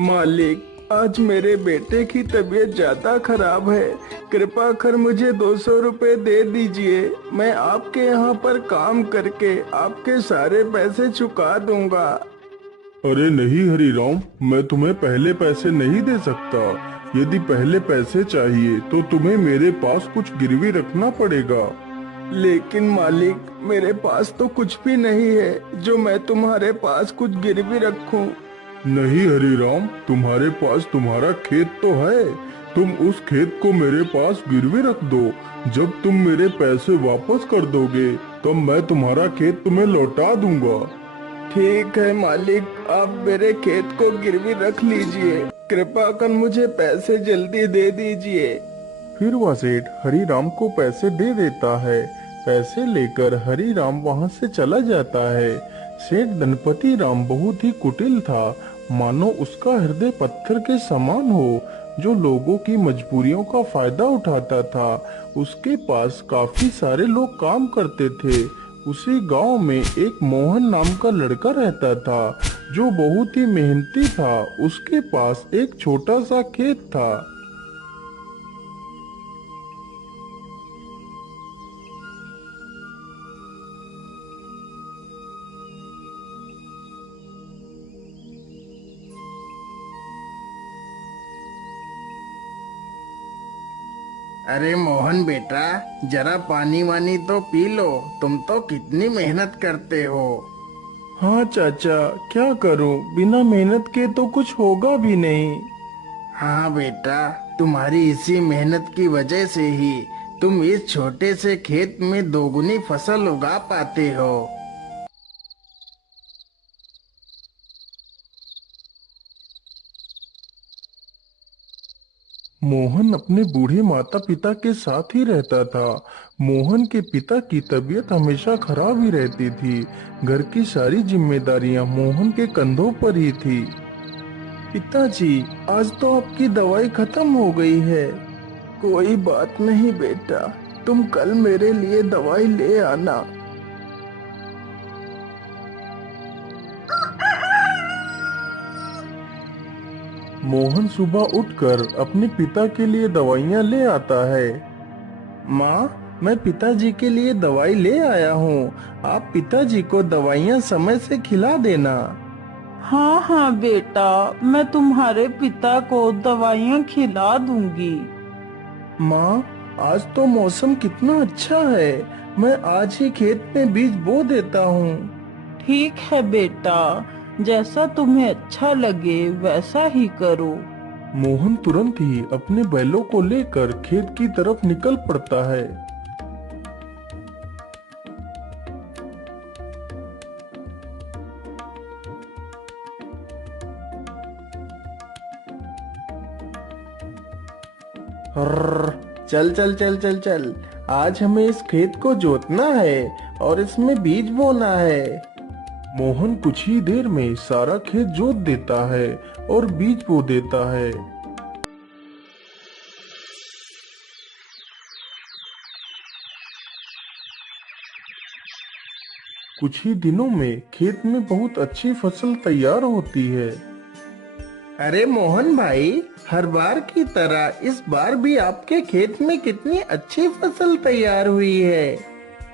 मालिक, आज मेरे बेटे की तबीयत ज्यादा खराब है। कृपा कर मुझे 200 रुपए दे दीजिए। मैं आपके यहाँ पर काम करके आपके सारे पैसे चुका दूंगा। अरे नहीं हरिराम, मैं तुम्हें पहले पैसे नहीं दे सकता। यदि पहले पैसे चाहिए तो तुम्हें मेरे पास कुछ गिरवी रखना पड़ेगा। लेकिन मालिक, मेरे पास तो कुछ भी नहीं है जो मैं तुम्हारे पास कुछ गिरवी रखूं। नहीं हरिराम, तुम्हारे पास तुम्हारा खेत तो है। तुम उस खेत को मेरे पास गिरवी रख दो। जब तुम मेरे पैसे वापस कर दोगे तब मैं तुम्हारा खेत तुम्हें लौटा दूंगा। ठीक है मालिक, आप मेरे खेत को गिरवी रख लीजिए। कृपा कर मुझे पैसे जल्दी दे दीजिए। फिर वह सेठ हरिराम को पैसे दे देता है। पैसे लेकर हरिराम वहां से चला जाता है। सेठ धनपति राम बहुत ही कुटिल था, मानो उसका हृदय पत्थर के समान हो, जो लोगों की मजबूरियों का फायदा उठाता था। उसके पास काफी सारे लोग काम करते थे। उसी गांव में एक मोहन नाम का लड़का रहता था, जो बहुत ही मेहनती था। उसके पास एक छोटा सा खेत था। अरे मोहन बेटा, जरा पानी वानी तो पी लो। तुम तो कितनी मेहनत करते हो। हाँ चाचा, क्या करूं, बिना मेहनत के तो कुछ होगा भी नहीं। हाँ बेटा, तुम्हारी इसी मेहनत की वजह से ही तुम इस छोटे से खेत में दोगुनी फसल उगा पाते हो। मोहन अपने बूढ़े माता पिता के साथ ही रहता था। मोहन के पिता की तबीयत हमेशा खराब ही रहती थी। घर की सारी जिम्मेदारियां मोहन के कंधों पर ही थी। पिताजी, आज तो आपकी दवाई खत्म हो गई है। कोई बात नहीं बेटा, तुम कल मेरे लिए दवाई ले आना। मोहन सुबह उठकर अपने पिता के लिए दवाइयां ले आता है। माँ, मैं पिताजी के लिए दवाई ले आया हूँ। आप पिताजी को दवाइयाँ समय से खिला देना। हाँ हाँ बेटा, मैं तुम्हारे पिता को दवाइयाँ खिला दूंगी। माँ, आज तो मौसम कितना अच्छा है। मैं आज ही खेत में बीज बो देता हूँ। ठीक है बेटा, जैसा तुम्हें अच्छा लगे वैसा ही करो। मोहन तुरंत ही अपने बैलों को लेकर खेत की तरफ निकल पड़ता है। हर्र, चल चल चल चल चल। आज हमें इस खेत को जोतना है और इसमें बीज बोना है। मोहन कुछ ही देर में सारा खेत जोत देता है और बीज बो देता है। कुछ ही दिनों में खेत में बहुत अच्छी फसल तैयार होती है। अरे मोहन भाई, हर बार की तरह इस बार भी आपके खेत में कितनी अच्छी फसल तैयार हुई है।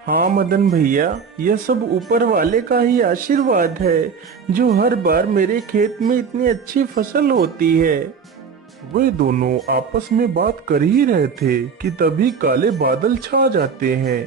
हाँ मदन भैया, यह सब ऊपर वाले का ही आशीर्वाद है, जो हर बार मेरे खेत में इतनी अच्छी फसल होती है। वे दोनों आपस में बात कर ही रहे थे कि तभी काले बादल छा जाते हैं।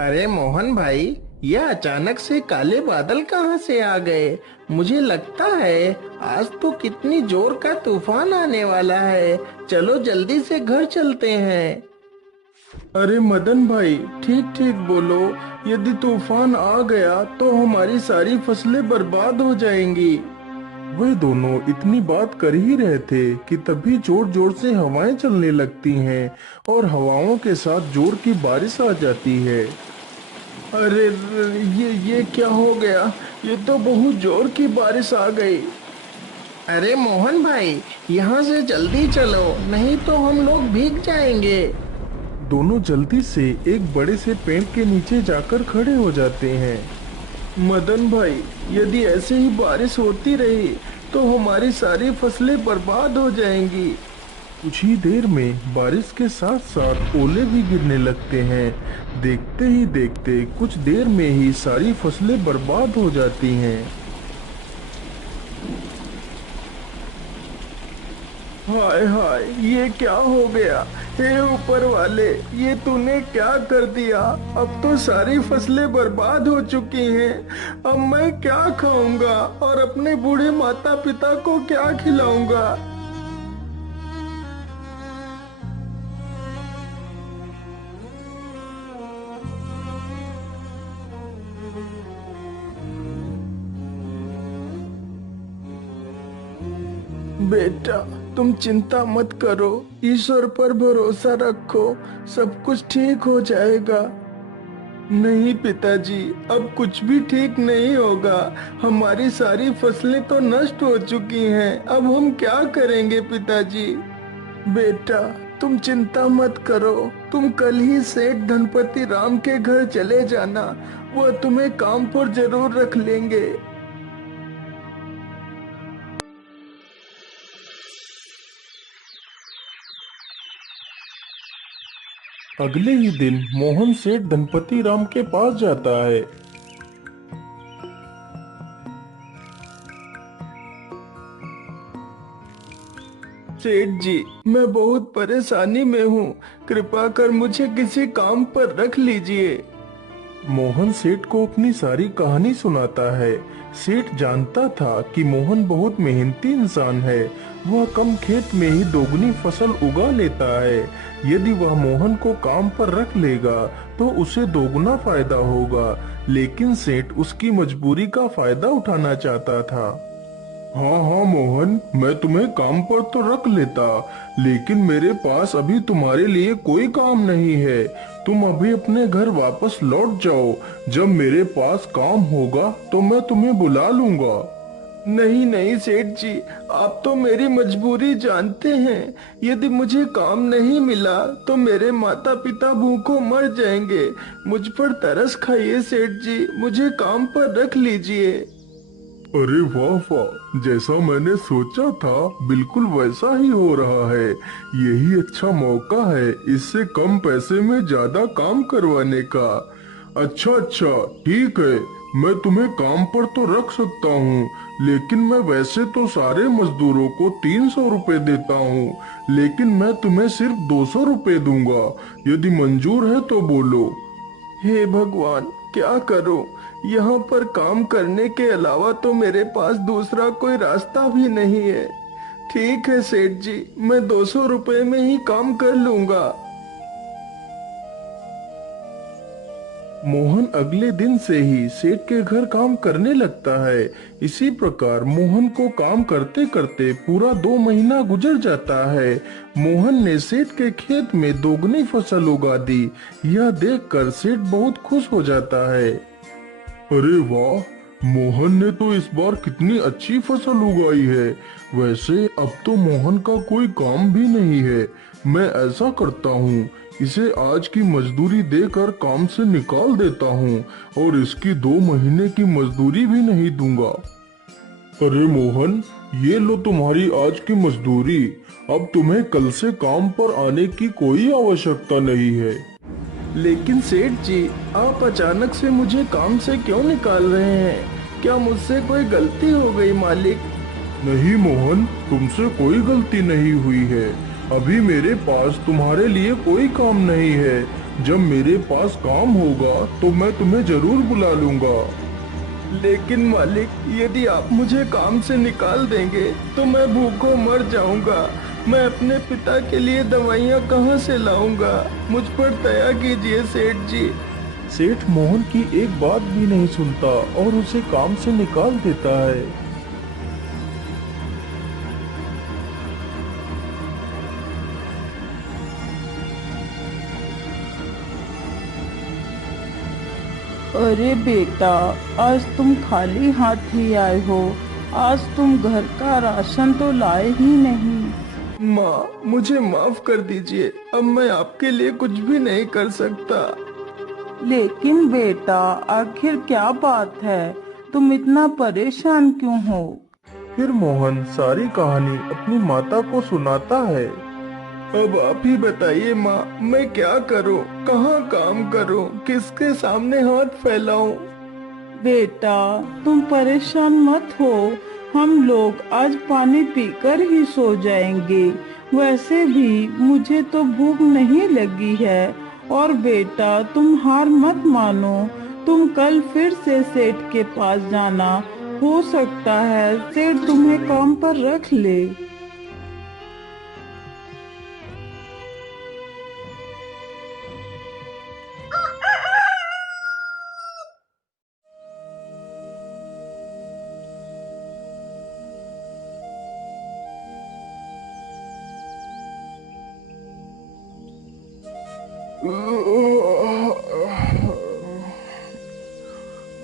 अरे मोहन भाई, यह अचानक से काले बादल कहाँ से आ गए। मुझे लगता है आज तो कितनी जोर का तूफान आने वाला है। चलो जल्दी से घर चलते हैं। अरे मदन भाई, ठीक ठीक बोलो। यदि तूफान आ गया तो हमारी सारी फसलें बर्बाद हो जाएंगी। वे दोनों इतनी बात कर ही रहे थे कि तभी जोर जोर से हवाएं चलने लगती हैं और हवाओं के साथ जोर की बारिश आ जाती है। अरे ये क्या हो गया। ये तो बहुत जोर की बारिश आ गई। अरे मोहन भाई, यहाँ से जल्दी चलो, नहीं तो हम लोग भीग जाएंगे। दोनों जल्दी से एक बड़े से पेड़ के नीचे जाकर खड़े हो जाते हैं। मदन भाई, यदि ऐसे ही बारिश होती रही तो हमारी सारी फसलें बर्बाद हो जाएंगी। कुछ ही देर में बारिश के साथ साथ ओले भी गिरने लगते हैं। देखते ही देखते कुछ देर में ही सारी फसलें बर्बाद हो जाती हैं। हाय हाय, ये क्या हो गया? हे ऊपर वाले, ये तूने क्या कर दिया? अब तो सारी फसलें बर्बाद हो चुकी हैं। अब मैं क्या खाऊंगा और अपने बूढ़े माता पिता को क्या खिलाऊंगा? बेटा, तुम चिंता मत करो, ईश्वर पर भरोसा रखो, सब कुछ ठीक हो जाएगा। नहीं पिताजी, अब कुछ भी ठीक नहीं होगा। हमारी सारी फसलें तो नष्ट हो चुकी हैं। अब हम क्या करेंगे पिताजी? बेटा, तुम चिंता मत करो। तुम कल ही सेठ धनपति राम के घर चले जाना, वह तुम्हें काम पर जरूर रख लेंगे। अगले ही दिन मोहन सेठ धनपति राम के पास जाता है। सेठ जी, मैं बहुत परेशानी में हूँ, कृपा कर मुझे किसी काम पर रख लीजिए। मोहन सेठ को अपनी सारी कहानी सुनाता है। सेठ जानता था कि मोहन बहुत मेहनती इंसान है। वह कम खेत में ही दोगुनी फसल उगा लेता है। यदि वह मोहन को काम पर रख लेगा तो उसे दोगुना फायदा होगा। लेकिन सेठ उसकी मजबूरी का फायदा उठाना चाहता था। हाँ हाँ मोहन, मैं तुम्हें काम पर तो रख लेता, लेकिन मेरे पास अभी तुम्हारे लिए कोई काम नहीं है। तुम अभी अपने घर वापस लौट जाओ। जब मेरे पास काम होगा तो मैं तुम्हें बुला लूंगा। नहीं नहीं सेठ जी, आप तो मेरी मजबूरी जानते हैं। यदि मुझे काम नहीं मिला तो मेरे माता पिता भूखों मर जाएंगे। मुझ पर तरस खाइए सेठ जी, मुझे काम पर रख लीजिए। अरे वाह वाह, जैसा मैंने सोचा था बिल्कुल वैसा ही हो रहा है। यही अच्छा मौका है इससे कम पैसे में ज्यादा काम करवाने का। अच्छा अच्छा, ठीक है, मैं तुम्हें काम पर तो रख सकता हूँ, लेकिन मैं वैसे तो सारे मजदूरों को 300 रुपए देता हूँ, लेकिन मैं तुम्हें सिर्फ 200 रुपए दूंगा। यदि मंजूर है तो बोलो। हे भगवान, क्या करूं? यहाँ पर काम करने के अलावा तो मेरे पास दूसरा कोई रास्ता भी नहीं है। ठीक है सेठ जी, मैं 200 रुपए में ही काम कर लूंगा। मोहन अगले दिन से ही सेठ के घर काम करने लगता है। इसी प्रकार मोहन को काम करते करते पूरा 2 महीना गुजर जाता है। मोहन ने सेठ के खेत में दोगुनी फसल उगा दी। यह देखकर सेठ बहुत खुश हो जाता है। अरे वाह, मोहन ने तो इस बार कितनी अच्छी फसल उगाई है। वैसे अब तो मोहन का कोई काम भी नहीं है। मैं ऐसा करता हूँ, इसे आज की मजदूरी देकर काम से निकाल देता हूँ और इसकी 2 महीने की मजदूरी भी नहीं दूंगा। अरे मोहन, ये लो तुम्हारी आज की मजदूरी। अब तुम्हें कल से काम पर आने की कोई आवश्यकता नहीं है। लेकिन सेठ जी, आप अचानक से मुझे काम से क्यों निकाल रहे हैं? क्या मुझसे कोई गलती हो गई मालिक? नहीं मोहन, तुमसे कोई गलती नहीं हुई है। अभी मेरे पास तुम्हारे लिए कोई काम नहीं है। जब मेरे पास काम होगा तो मैं तुम्हें जरूर बुला लूंगा। लेकिन मालिक, यदि आप मुझे काम से निकाल देंगे तो मैं भूखों मर जाऊंगा। मैं अपने पिता के लिए दवाइयाँ कहाँ से लाऊंगा? मुझ पर दया कीजिए सेठ जी। सेठ मोहन की एक बात भी नहीं सुनता और उसे काम से निकाल देता है। अरे बेटा, आज तुम खाली हाथ ही आए हो। आज तुम घर का राशन तो लाए ही नहीं। माँ, मुझे माफ कर दीजिए, अब मैं आपके लिए कुछ भी नहीं कर सकता। लेकिन बेटा, आखिर क्या बात है, तुम इतना परेशान क्यों हो? फिर मोहन सारी कहानी अपनी माता को सुनाता है। अब आप ही बताइए माँ, मैं क्या करूँ, कहाँ काम करूँ, किसके सामने हाथ फैलाऊं? बेटा, तुम परेशान मत हो, हम लोग आज पानी पीकर ही सो जाएंगे। वैसे भी मुझे तो भूख नहीं लगी है। और बेटा, तुम हार मत मानो, तुम कल फिर से सेठ के पास जाना। हो सकता है सेठ तुम्हें काम पर रख ले।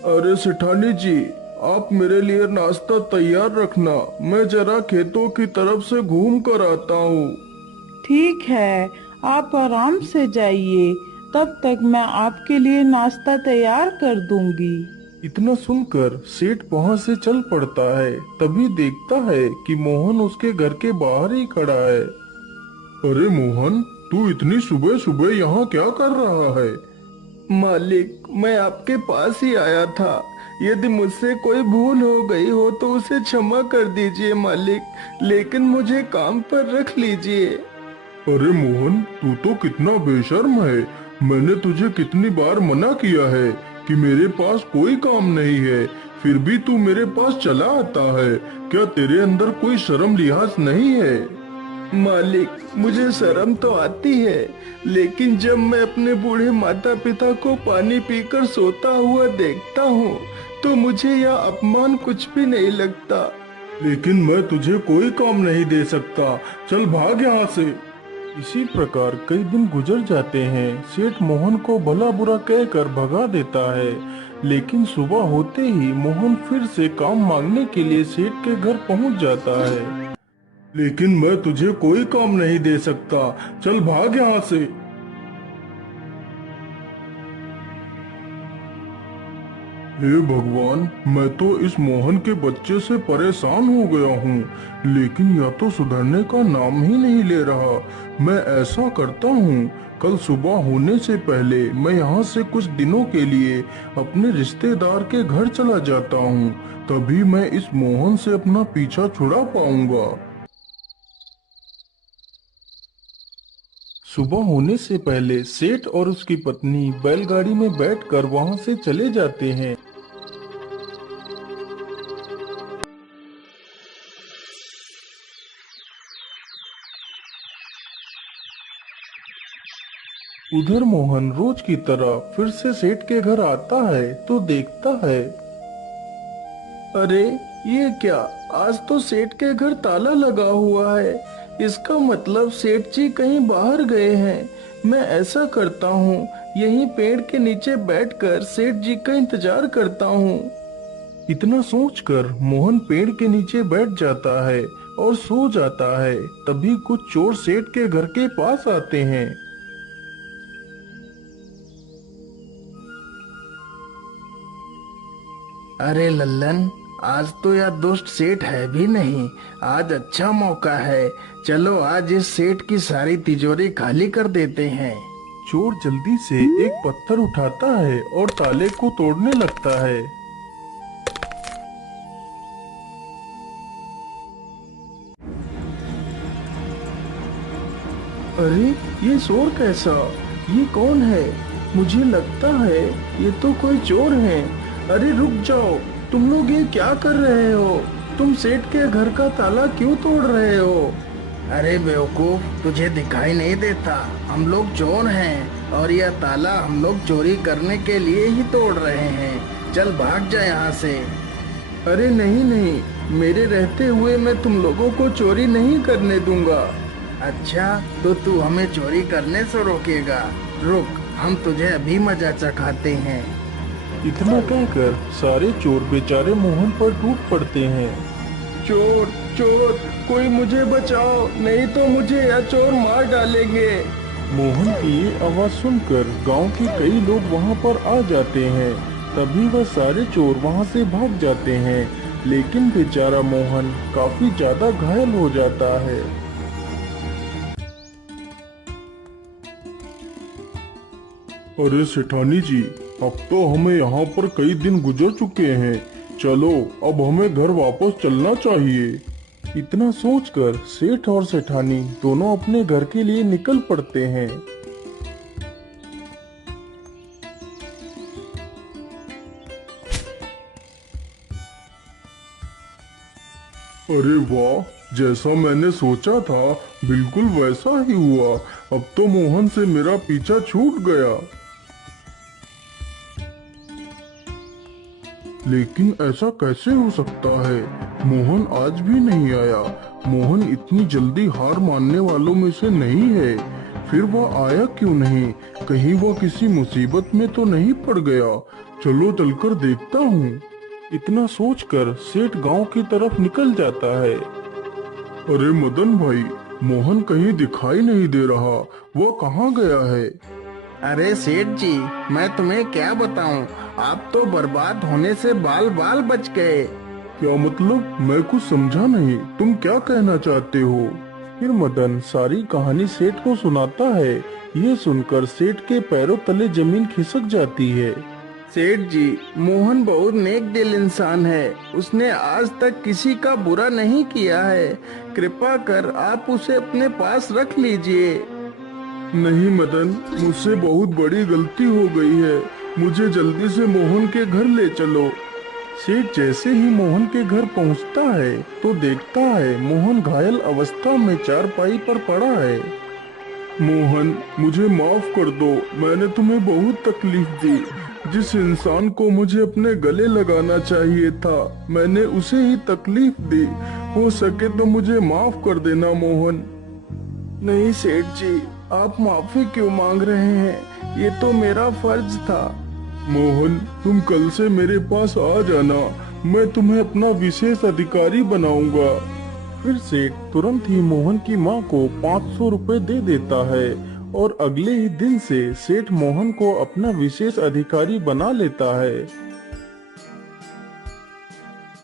अरे सेठानी जी, आप मेरे लिए नाश्ता तैयार रखना, मैं जरा खेतों की तरफ से घूम कर आता हूँ। ठीक है, आप आराम से जाइए, तब तक मैं आपके लिए नाश्ता तैयार कर दूंगी। इतना सुनकर सेठ वहाँ से चल पड़ता है। तभी देखता है कि मोहन उसके घर के बाहर ही खड़ा है। अरे मोहन, तू इतनी सुबह सुबह यहाँ क्या कर रहा है? मालिक, मैं आपके पास ही आया था। यदि मुझसे कोई भूल हो गई हो तो उसे क्षमा कर दीजिए मालिक, लेकिन मुझे काम पर रख लीजिए। अरे मोहन, तू तो कितना बेशर्म है। मैंने तुझे कितनी बार मना किया है कि मेरे पास कोई काम नहीं है, फिर भी तू मेरे पास चला आता है। क्या तेरे अंदर कोई शर्म लिहाज नहीं है? मालिक, मुझे शर्म तो आती है, लेकिन जब मैं अपने बूढ़े माता पिता को पानी पीकर सोता हुआ देखता हूँ तो मुझे यह अपमान कुछ भी नहीं लगता। लेकिन मैं तुझे कोई काम नहीं दे सकता, चल भाग यहाँ से। इसी प्रकार कई दिन गुजर जाते हैं। सेठ मोहन को भला बुरा कहकर भगा देता है, लेकिन सुबह होते ही मोहन फिर से काम मांगने के लिए सेठ के घर पहुंच जाता है। लेकिन मैं तुझे कोई काम नहीं दे सकता, चल भाग यहाँ से। हे भगवान, मैं तो इस मोहन के बच्चे से परेशान हो गया हूँ, लेकिन यह तो सुधरने का नाम ही नहीं ले रहा। मैं ऐसा करता हूँ, कल सुबह होने से पहले मैं यहाँ से कुछ दिनों के लिए अपने रिश्तेदार के घर चला जाता हूँ, तभी मैं इस मोहन से अपना पीछा छुड़ा पाऊंगा। सुबह होने से पहले सेठ और उसकी पत्नी बैलगाड़ी में बैठकर वहाँ से चले जाते हैं। उधर मोहन रोज की तरह फिर से सेठ के घर आता है तो देखता है, अरे ये क्या, आज तो सेठ के घर ताला लगा हुआ है। इसका मतलब सेठ जी कहीं बाहर गए हैं। मैं ऐसा करता हूँ, यहीं पेड़ के नीचे बैठकर सेठ जी का इंतजार करता हूँ। इतना सोचकर मोहन पेड़ के नीचे बैठ जाता है और सो जाता है। तभी कुछ चोर सेठ के घर के पास आते हैं। अरे लल्लन, आज तो यह दुष्ट सेठ है भी नहीं। आज अच्छा मौका है, चलो आज इस सेठ की सारी तिजोरी खाली कर देते हैं। चोर जल्दी से एक पत्थर उठाता है और ताले को तोड़ने लगता है। अरे ये शोर कैसा, ये कौन है? मुझे लगता है ये तो कोई चोर हैं। अरे रुक जाओ, तुम लोग ये क्या कर रहे हो? तुम सेठ के घर का ताला क्यों तोड़ रहे हो? अरे बेवकूफ, तुझे दिखाई नहीं देता? हम लोग चोर हैं और यह ताला हम लोग चोरी करने के लिए ही तोड़ रहे हैं। चल भाग जा यहाँ से। अरे नहीं नहीं, मेरे रहते हुए मैं तुम लोगों को चोरी नहीं करने दूंगा। अच्छा, तो तू हमें चोरी करने से रोकेगा? रुक, हम तुझे अभी मजा चखाते हैं। इतना कहकर सारे चोर बेचारे मोहन पर टूट पड़ते हैं। चोर चोर, कोई मुझे बचाओ, नहीं तो मुझे यह चोर मार डालेंगे। मोहन की ये आवाज सुनकर गांव के कई लोग वहां पर आ जाते हैं। तभी वह सारे चोर वहां से भाग जाते हैं, लेकिन बेचारा मोहन काफी ज्यादा घायल हो जाता है। अरे सेठानी जी, अब तो हमें यहाँ पर कई दिन गुजर चुके हैं। चलो अब हमें घर वापस चलना चाहिए। इतना सोचकर सेठ और सेठानी दोनों अपने घर के लिए निकल पड़ते हैं। अरे वाह, जैसा मैंने सोचा था बिल्कुल वैसा ही हुआ। अब तो मोहन से मेरा पीछा छूट गया। लेकिन ऐसा कैसे हो सकता है? मोहन आज भी नहीं आया। मोहन इतनी जल्दी हार मानने वालों में से नहीं है। फिर वह आया क्यों नहीं? कहीं वह किसी मुसीबत में तो नहीं पड़ गया? चलो चलकर देखता हूँ। इतना सोचकर सेठ गांव की तरफ निकल जाता है। अरे मदन भाई, मोहन कहीं दिखाई नहीं दे रहा। वह कहाँ गया है? अरे सेठ जी, मैं तुम्हें क्या बताऊं, आप तो बर्बाद होने से बाल बाल बच गए। क्या मतलब? मैं कुछ समझा नहीं। तुम क्या कहना चाहते हो? फिर मदन सारी कहानी सेठ को सुनाता है। ये सुनकर सेठ के पैरों तले जमीन खिसक जाती है। सेठ जी, मोहन बहुत नेक दिल इंसान है। उसने आज तक किसी का बुरा नहीं किया है। कृपा कर आप उसे अपने पास रख लीजिए। नहीं मदन, मुझसे बहुत बड़ी गलती हो गई है। मुझे जल्दी से मोहन के घर ले चलो। सेठ जैसे ही मोहन के घर पहुंचता है तो देखता है मोहन घायल अवस्था में चारपाई पर पड़ा है। मोहन, मुझे माफ कर दो। मैंने तुम्हें बहुत तकलीफ दी। जिस इंसान को मुझे अपने गले लगाना चाहिए था, मैंने उसे ही तकलीफ दी। हो सके तो मुझे माफ कर देना मोहन। नहीं सेठ जी, आप माफी क्यों मांग रहे हैं? ये तो मेरा फर्ज था। मोहन, तुम कल से मेरे पास आ जाना। मैं तुम्हें अपना विशेष अधिकारी बनाऊंगा। फिर सेठ तुरंत ही मोहन की माँ को 500 रुपए दे देता है और अगले ही दिन से सेठ मोहन को अपना विशेष अधिकारी बना लेता है।